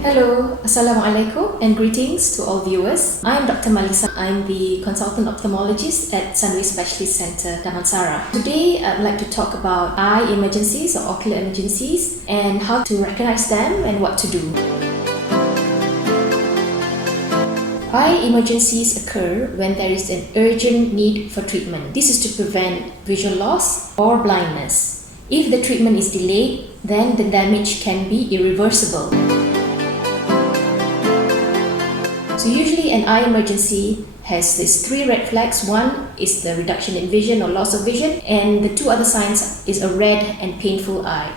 Hello, Assalamualaikum and greetings to all viewers. I'm Dr. Malisa. I'm the consultant ophthalmologist at Sunway Specialist Centre, Damansara. Today, I'd like to talk about eye emergencies or ocular emergencies and how to recognize them and what to do. Eye emergencies occur when there is an urgent need for treatment. This is to prevent visual loss or blindness. If the treatment is delayed, then the damage can be irreversible. So usually an eye emergency has these three red flags. One is the reduction in vision or loss of vision, and the two other signs is a red and painful eye.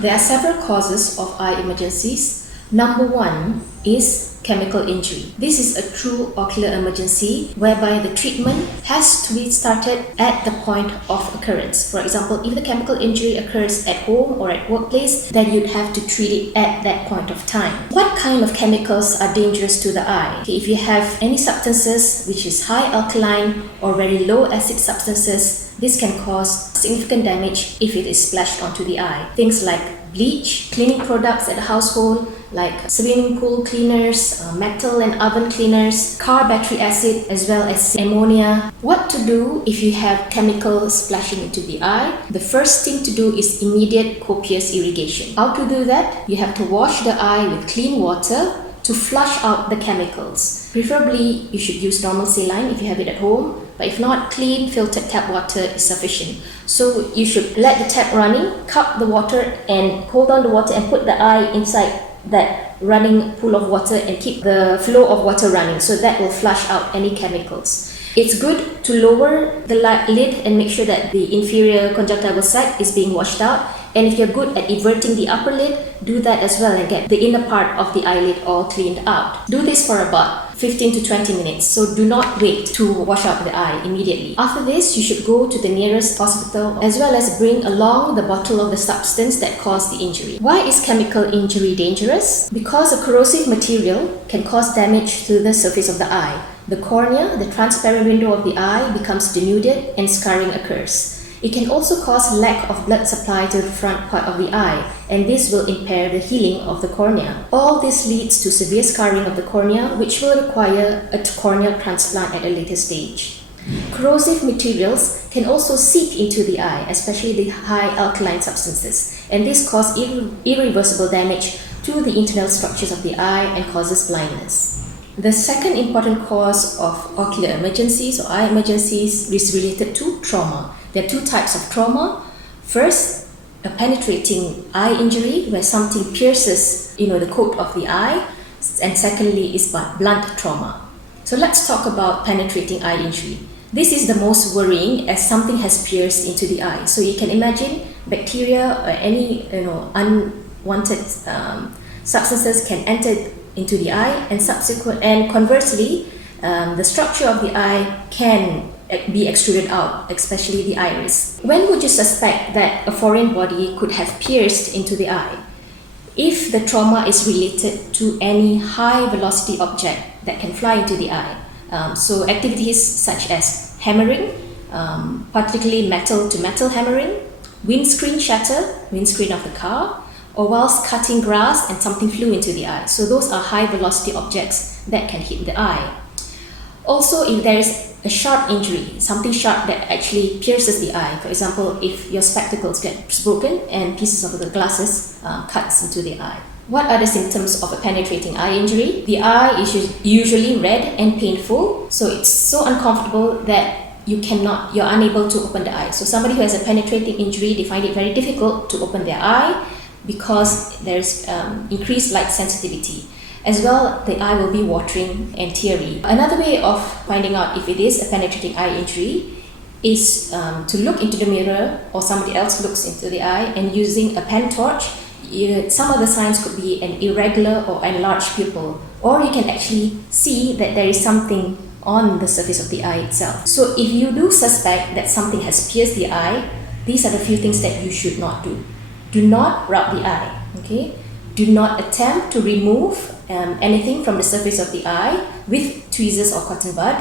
There are several causes of eye emergencies. Number one is chemical injury. This is a true ocular emergency whereby the treatment has to be started at the point of occurrence. For example, if the chemical injury occurs at home or at workplace, then you'd have to treat it at that point of time. What kind of chemicals are dangerous to the eye? Okay, if you have any substances which is high alkaline or very low acid substances, this can cause significant damage if it is splashed onto the eye. Things like bleach, cleaning products at the household like swimming pool cleaners, metal and oven cleaners, car battery acid, as well as ammonia. What to do if you have chemicals splashing into the eye? The first thing to do is immediate copious irrigation. How to do that? You have to wash the eye with clean water to flush out the chemicals. Preferably, you should use normal saline if you have it at home, but if not, clean filtered tap water is sufficient. So you should let the tap running, cup the water and hold on the water and put the eye inside that running pool of water and keep the flow of water running, so that will flush out any chemicals. It's good to lower the lid and make sure that the inferior conjunctival sac is being washed out. And if you're good at everting the upper lid, do that as well and get the inner part of the eyelid all cleaned out. Do this for about 15 to 20 minutes, so do not wait to wash out the eye immediately. After this, you should go to the nearest hospital as well as bring along the bottle of the substance that caused the injury. Why is chemical injury dangerous? Because a corrosive material can cause damage to the surface of the eye. The cornea, the transparent window of the eye, becomes denuded and scarring occurs. It can also cause lack of blood supply to the front part of the eye, and this will impair the healing of the cornea. All this leads to severe scarring of the cornea, which will require a corneal transplant at a later stage. Corrosive materials can also seep into the eye, especially the high alkaline substances, and this causes irreversible damage to the internal structures of the eye and causes blindness. The second important cause of ocular emergencies or eye emergencies is related to trauma. There are two types of trauma. First, a penetrating eye injury where something pierces, the coat of the eye, and secondly is blunt trauma. So let's talk about penetrating eye injury. This is the most worrying as something has pierced into the eye. So you can imagine bacteria or any unwanted substances can enter into the eye, and conversely, the structure of the eye can be extruded out, especially the iris. When would you suspect that a foreign body could have pierced into the eye? If the trauma is related to any high velocity object that can fly into the eye. So activities such as hammering, particularly metal to metal hammering, windscreen shatter, windscreen of the car, or whilst cutting grass and something flew into the eye. So those are high velocity objects that can hit the eye. Also, if there is a sharp injury, something sharp that actually pierces the eye, for example, if your spectacles get broken and pieces of the glasses cuts into the eye. What are the symptoms of a penetrating eye injury? The eye is usually red and painful, so it's so uncomfortable that you're unable to open the eye. So somebody who has a penetrating injury, they find it very difficult to open their eye because there's increased light sensitivity. As well, the eye will be watering and teary. Another way of finding out if it is a penetrating eye injury is to look into the mirror or somebody else looks into the eye and using a pen torch. Some of the signs could be an irregular or enlarged pupil, or you can actually see that there is something on the surface of the eye itself. So if you do suspect that something has pierced the eye, these are the few things that you should not do. Do not rub the eye, okay? Do not attempt to remove anything from the surface of the eye with tweezers or cotton bud.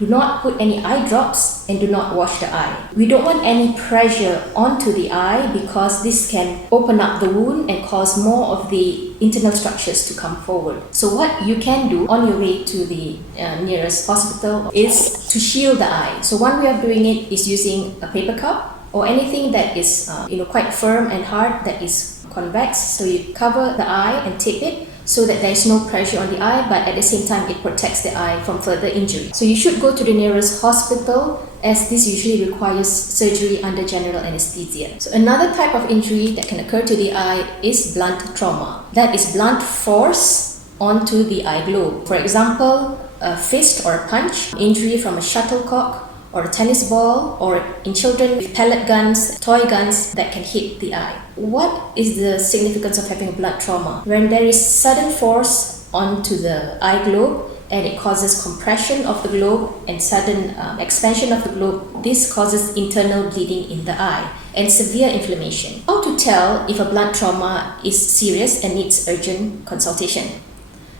Do not put any eye drops and do not wash the eye. We don't want any pressure onto the eye because this can open up the wound and cause more of the internal structures to come forward. So what you can do on your way to the nearest hospital is to shield the eye. So one way of doing it is using a paper cup or anything that is quite firm and hard, that is convex. So you cover the eye and tape it so that there is no pressure on the eye, but at the same time it protects the eye from further injury. So you should go to the nearest hospital, as this usually requires surgery under general anesthesia. So another type of injury that can occur to the eye is blunt trauma. That is blunt force onto the eye globe. For example, a fist or a punch, injury from a shuttlecock or a tennis ball, or in children with pellet guns, toy guns that can hit the eye. What is the significance of having a blunt trauma? When there is sudden force onto the eye globe and it causes compression of the globe and sudden expansion of the globe, this causes internal bleeding in the eye and severe inflammation. How to tell if a blunt trauma is serious and needs urgent consultation?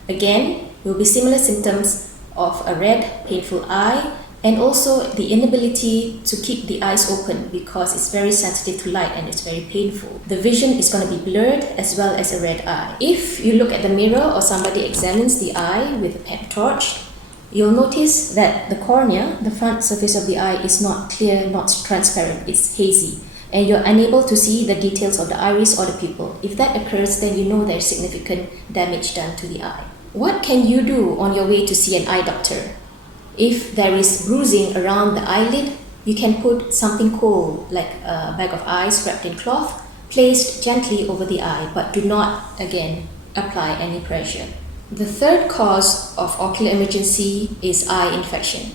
Again, will be similar symptoms of a red, painful eye, and also the inability to keep the eyes open because it's very sensitive to light and it's very painful. The vision is going to be blurred as well as a red eye. If you look at the mirror or somebody examines the eye with a pen torch, you'll notice that the cornea, the front surface of the eye, is not clear, not transparent, it's hazy, and you're unable to see the details of the iris or the pupil. If that occurs, then you know there's significant damage done to the eye. What can you do on your way to see an eye doctor? If there is bruising around the eyelid, you can put something cold like a bag of ice wrapped in cloth, placed gently over the eye, but do not, again, apply any pressure. The third cause of ocular emergency is eye infection.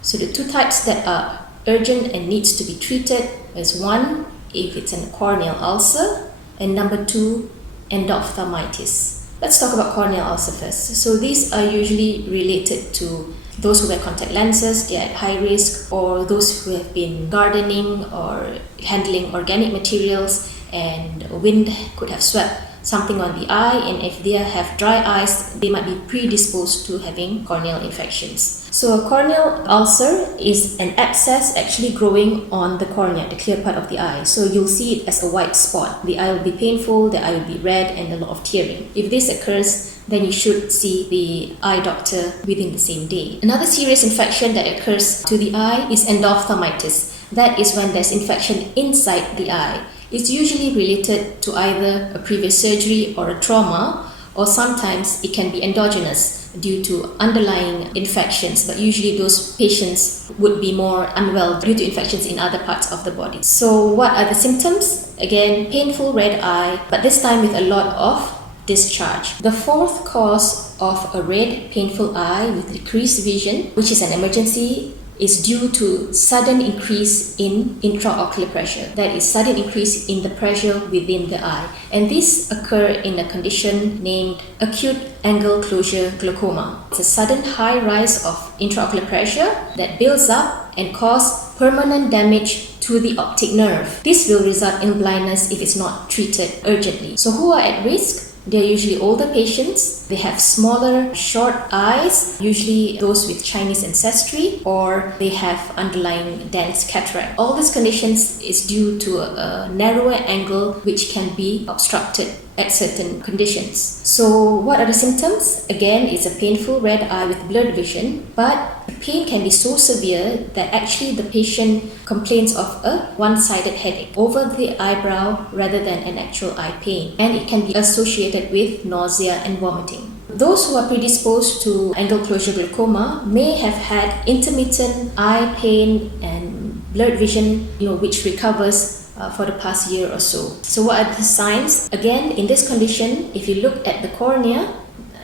So the two types that are urgent and needs to be treated is one, if it's a corneal ulcer, and number two, endophthalmitis. Let's talk about corneal ulcer first. So these are usually related to those who wear contact lenses, they are at high risk, or those who have been gardening or handling organic materials and wind could have swept something on the eye, and if they have dry eyes, they might be predisposed to having corneal infections. So a corneal ulcer is an abscess actually growing on the cornea, the clear part of the eye. So you'll see it as a white spot. The eye will be painful, the eye will be red, and a lot of tearing. If this occurs, then you should see the eye doctor within the same day. Another serious infection that occurs to the eye is endophthalmitis. That is when there's infection inside the eye. It's usually related to either a previous surgery or a trauma, or sometimes it can be endogenous due to underlying infections, but usually those patients would be more unwell due to infections in other parts of the body. So what are the symptoms? Again, painful red eye, but this time with a lot of discharge. The fourth cause of a red, painful eye with decreased vision, which is an emergency, is due to sudden increase in intraocular pressure. That is, sudden increase in the pressure within the eye. And this occurs in a condition named acute angle closure glaucoma. It's a sudden high rise of intraocular pressure that builds up and causes permanent damage to the optic nerve. This will result in blindness if it's not treated urgently. So who are at risk? They're usually older patients. They have smaller, short eyes, usually those with Chinese ancestry, or they have underlying dense cataract. All these conditions is due to a narrower angle which can be obstructed at certain conditions. So what are the symptoms? Again, it's a painful red eye with blurred vision, but the pain can be so severe that actually the patient complains of a one-sided headache over the eyebrow rather than an actual eye pain, and it can be associated with nausea and vomiting. Those who are predisposed to angle closure glaucoma may have had intermittent eye pain and blurred vision, which recovers for the past year or so. So what are the signs? Again, in this condition, if you look at the cornea,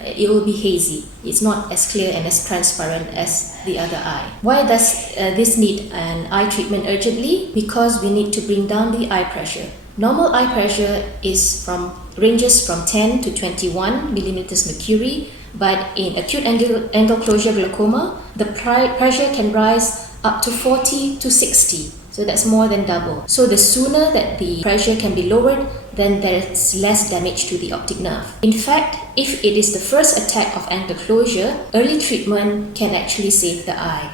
it will be hazy. It's not as clear and as transparent as the other eye. Why does this need an eye treatment urgently? Because we need to bring down the eye pressure. Normal eye pressure ranges from 10 to 21 millimeters mercury, but in acute angle closure glaucoma, the pressure can rise up to 40 to 60. So that's more than double. So the sooner that the pressure can be lowered, then there's less damage to the optic nerve. In fact, if it is the first attack of angle closure, early treatment can actually save the eye.